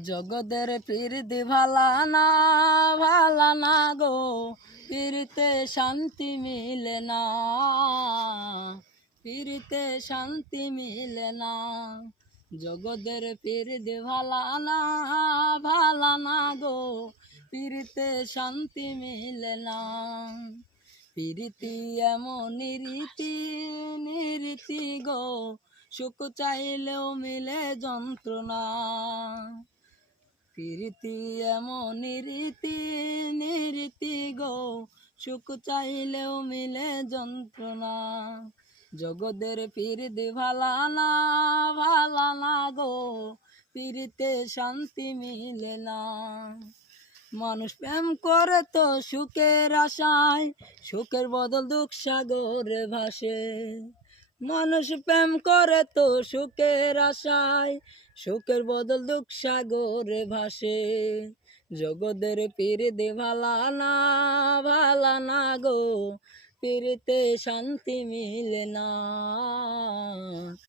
জগদের পীরদি ভালা না গো, পীরিতে শান্তি মিলে না, পীরিতে শান্তি মিলে না। জগদের পীরদি ভালা না গো, পীরিতে শান্তি মিলে না। পীরিতি এমন নিরীতি গো, সুখ চাইলেও মিলে যন্ত্রণা। পীরিতি এমন নিরীতি গো, সুখ চাইলেও মিলে যন্ত্রণা। জগদের পীরদি ভালা না গো, পীরিতে শান্তি মিলে না। মানুষ প্রেম করে তো সুখের আশায়, সুখের বদল দুঃখ সাগরে ভাসে। মানুষ প্রেম করে তো সুখের আশায়, সুখের বদল দুঃখ সাগরে ভাসে। জগদের পীরদি ভালা না গো, পীরিতে শান্তি মিলে না।